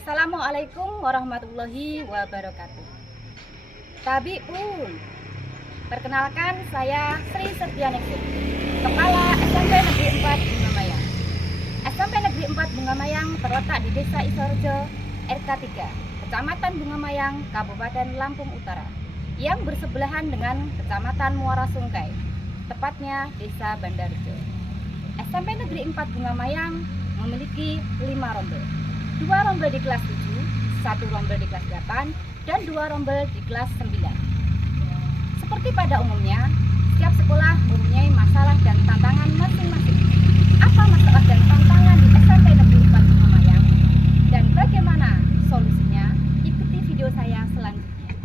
Assalamualaikum warahmatullahi wabarakatuh. Tabiun. Perkenalkan, saya Sri Septianingsih, Kepala SMP Negeri 4 Bungamayang. SMP Negeri 4 Bungamayang terletak di Desa Isorejo, RK 3, Kecamatan Bungamayang, Kabupaten Lampung Utara, yang bersebelahan dengan Kecamatan Muara Sungkai, tepatnya Desa Bandarjo. SMP Negeri 4 Bungamayang memiliki 5 rombel. 2 rombel di kelas 7, 1 rombel di kelas 8, dan 2 rombel di kelas 9. Seperti pada umumnya, setiap sekolah mempunyai masalah dan tantangan masing-masing. Apa masalah dan tantangan di SMP Negeri 4 Bungamayang? Dan bagaimana solusinya? Ikuti video saya selanjutnya.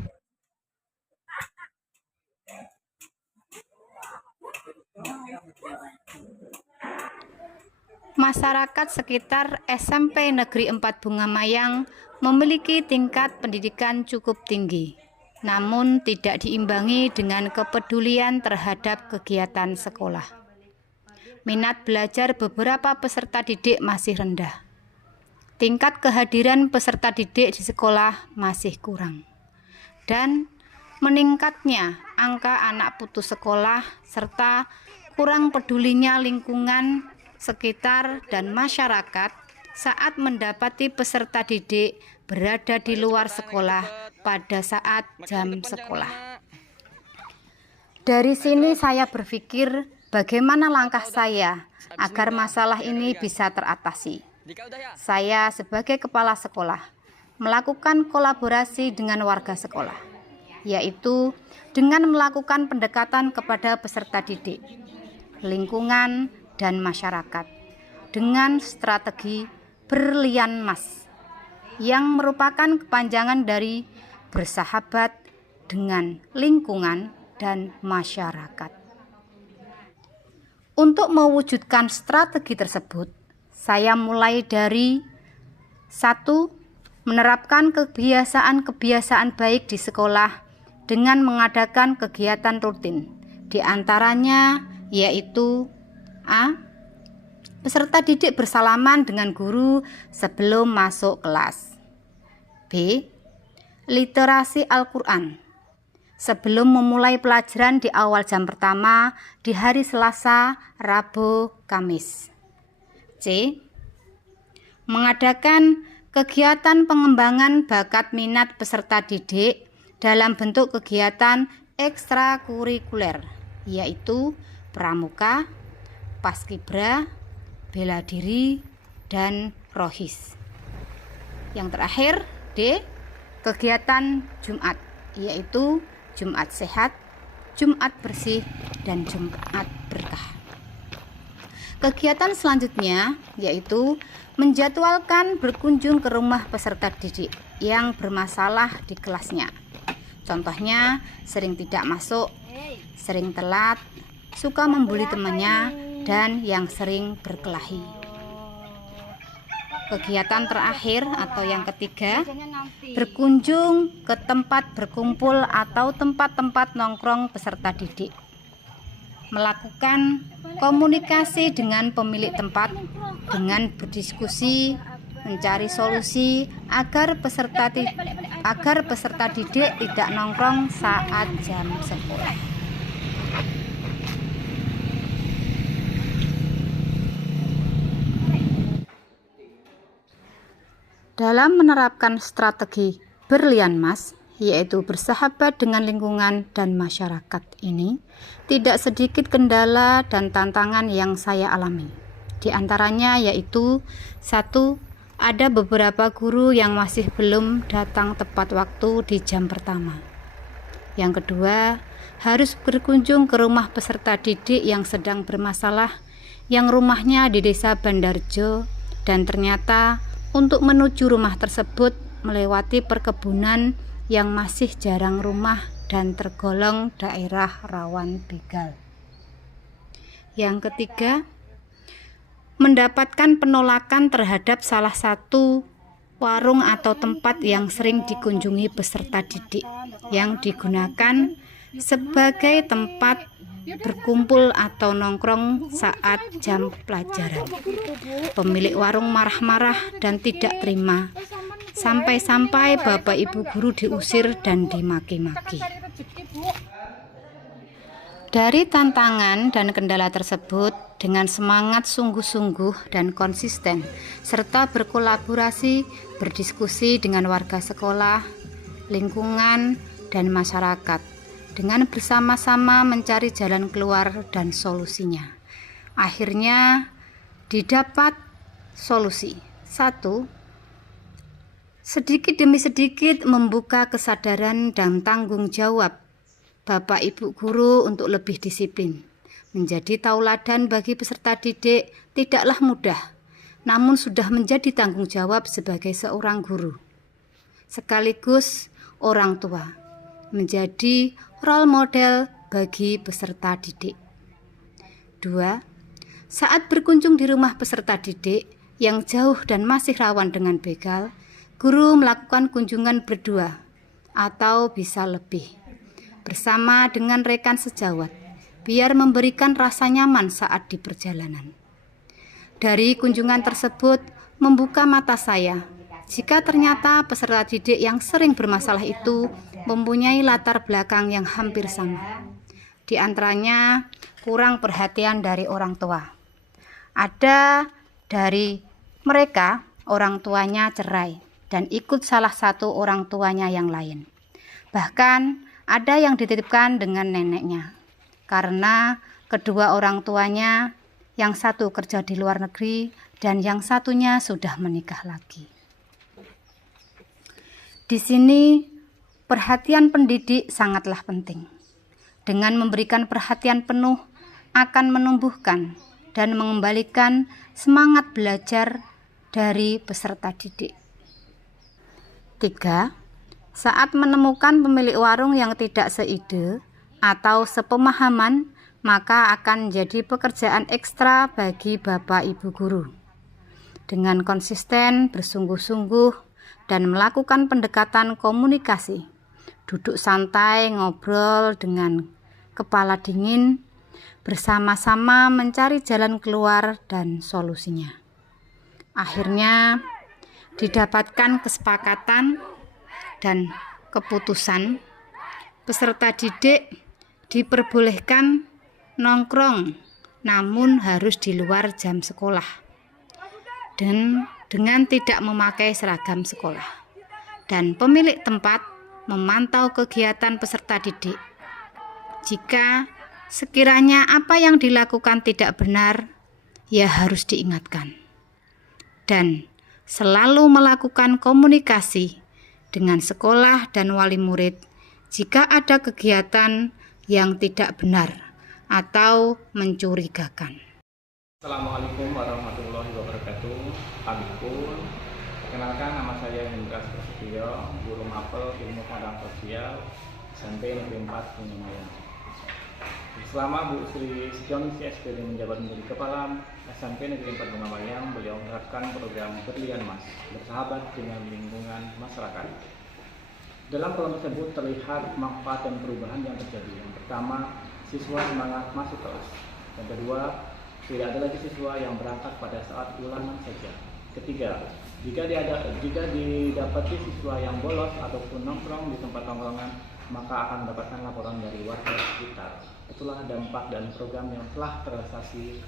Masyarakat sekitar SMP Negeri 4 Bungamayang memiliki tingkat pendidikan cukup tinggi, namun tidak diimbangi dengan kepedulian terhadap kegiatan sekolah. Minat belajar beberapa peserta didik masih rendah. Tingkat kehadiran peserta didik di sekolah masih kurang. Dan meningkatnya angka anak putus sekolah serta kurang pedulinya lingkungan sekitar dan masyarakat saat mendapati peserta didik berada di luar sekolah pada saat jam sekolah. Dari sini saya berpikir bagaimana langkah saya agar masalah ini bisa teratasi. Saya sebagai kepala sekolah melakukan kolaborasi dengan warga sekolah, yaitu dengan melakukan pendekatan kepada peserta didik, lingkungan, dan masyarakat dengan strategi berlian emas yang merupakan kepanjangan dari bersahabat dengan lingkungan dan masyarakat. Untuk mewujudkan strategi tersebut, saya mulai dari 1. Menerapkan kebiasaan-kebiasaan baik di sekolah dengan mengadakan kegiatan rutin, di antaranya yaitu A. Peserta didik bersalaman dengan guru sebelum masuk kelas. B. Literasi Al-Quran sebelum memulai pelajaran di awal jam pertama di hari Selasa, Rabu, Kamis. C. Mengadakan kegiatan pengembangan bakat minat peserta didik dalam bentuk kegiatan ekstrakurikuler, yaitu pramuka, paskibra, bela diri, dan rohis. Yang terakhir, D. Kegiatan Jumat, yaitu Jumat sehat, Jumat bersih, dan Jumat berkah. Kegiatan selanjutnya yaitu menjadwalkan berkunjung ke rumah peserta didik yang bermasalah di kelasnya. Contohnya, sering tidak masuk, sering telat, suka membuli temannya, dan yang sering berkelahi. Kegiatan terakhir atau yang ketiga, berkunjung ke tempat berkumpul atau tempat-tempat nongkrong peserta didik. Melakukan komunikasi dengan pemilik tempat dengan berdiskusi, mencari solusi agar peserta didik tidak nongkrong saat jam sekolah. Dalam menerapkan strategi berlian emas, yaitu bersahabat dengan lingkungan dan masyarakat ini, tidak sedikit kendala dan tantangan yang saya alami. Di antaranya yaitu 1. Ada beberapa guru yang masih belum datang tepat waktu di jam pertama. Yang kedua, harus berkunjung ke rumah peserta didik yang sedang bermasalah, yang rumahnya di Desa Bandarjo, dan ternyata untuk menuju rumah tersebut melewati perkebunan yang masih jarang rumah dan tergolong daerah rawan begal. Yang ketiga, mendapatkan penolakan terhadap salah satu warung atau tempat yang sering dikunjungi peserta didik yang digunakan sebagai tempat berkumpul atau nongkrong saat jam pelajaran. Pemilik warung marah-marah dan tidak terima Sampai-sampai Bapak Ibu guru diusir dan dimaki-maki. Dari tantangan dan kendala tersebut, dengan semangat sungguh-sungguh dan konsisten, serta berkolaborasi, berdiskusi dengan warga sekolah, lingkungan, dan masyarakat, dengan bersama-sama mencari jalan keluar dan solusinya. Akhirnya didapat solusi. 1. Sedikit demi sedikit membuka kesadaran dan tanggung jawab Bapak Ibu guru untuk lebih disiplin. Menjadi tauladan bagi peserta didik tidaklah mudah, namun sudah menjadi tanggung jawab sebagai seorang guru. Sekaligus orang tua, menjadi role model bagi peserta didik. 2. Saat berkunjung di rumah peserta didik yang jauh dan masih rawan dengan begal, guru melakukan kunjungan berdua atau bisa lebih bersama dengan rekan sejawat, biar memberikan rasa nyaman saat di perjalanan. Dari kunjungan tersebut membuka mata saya, jika ternyata peserta didik yang sering bermasalah itu mempunyai latar belakang yang hampir sama. Di antaranya kurang perhatian dari orang tua. Ada dari mereka orang tuanya cerai dan ikut salah satu orang tuanya yang lain. Bahkan ada yang dititipkan dengan neneknya, karena kedua orang tuanya, yang satu kerja di luar negeri dan yang satunya sudah menikah lagi. Di sini perhatian pendidik sangatlah penting. Dengan memberikan perhatian penuh akan menumbuhkan dan mengembalikan semangat belajar dari peserta didik. 3. Saat menemukan pemilik warung yang tidak seide atau sepemahaman, maka akan jadi pekerjaan ekstra bagi Bapak Ibu guru. Dengan konsisten, bersungguh-sungguh, dan melakukan pendekatan komunikasi, duduk santai, ngobrol dengan kepala dingin, bersama-sama mencari jalan keluar dan solusinya. Akhirnya didapatkan kesepakatan dan keputusan peserta didik diperbolehkan nongkrong, namun harus di luar jam sekolah dan dengan tidak memakai seragam sekolah, dan pemilik tempat memantau kegiatan peserta didik. Jika sekiranya apa yang dilakukan tidak benar, ya harus diingatkan, dan selalu melakukan komunikasi dengan sekolah dan wali murid jika ada kegiatan yang tidak benar atau mencurigakan. Assalamualaikum warahmatullahi wabarakatuh. Pamipun, perkenalkan nama saya Hendra Prasetyo, guru mapel ilmu pengetahuan sosial SMP Negeri 4 Bungamayang. Selama Bu Sri Setioningsih SPD menjabat menjadi Kepala SMP Negeri 4 Bungamayang, beliau menerapkan program Berlian Mas, bersahabat dengan lingkungan masyarakat. Dalam program tersebut terlihat manfaat dan perubahan yang terjadi. Yang pertama, siswa semangat masuk kelas. Yang kedua, tidak ada lagi siswa yang berangkat pada saat ulangan saja. Ketiga, jika didapati siswa yang bolos ataupun nongkrong di tempat tongkrongan, maka akan mendapatkan laporan dari warga sekitar. Itulah dampak dan program yang telah terrealisasi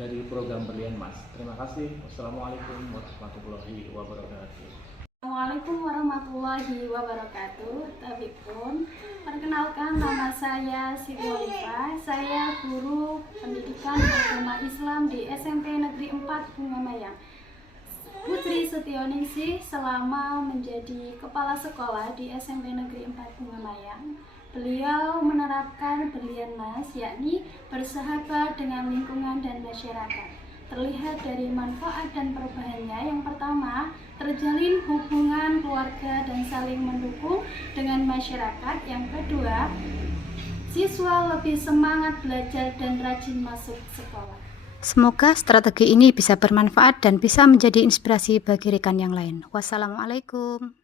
dari program Berlian Mas. Terima kasih. Wassalamualaikum warahmatullahi wabarakatuh. Assalamualaikum warahmatullahi wabarakatuh. Tabipun, perkenalkan nama saya Siti Oliva. Saya guru pendidikan agama Islam di SMP Negeri 4 Bungamayang. Bu Sri Setioningsih selama menjadi kepala sekolah di SMP Negeri 4 Bungamayang, beliau menerapkan Berlian Mas, yakni bersahabat dengan lingkungan dan masyarakat. Terlihat dari manfaat dan perubahannya. Yang pertama, terjalin hubungan keluarga dan saling mendukung dengan masyarakat. Yang kedua, siswa lebih semangat belajar dan rajin masuk sekolah. Semoga strategi ini bisa bermanfaat dan bisa menjadi inspirasi bagi rekan yang lain. Wassalamualaikum.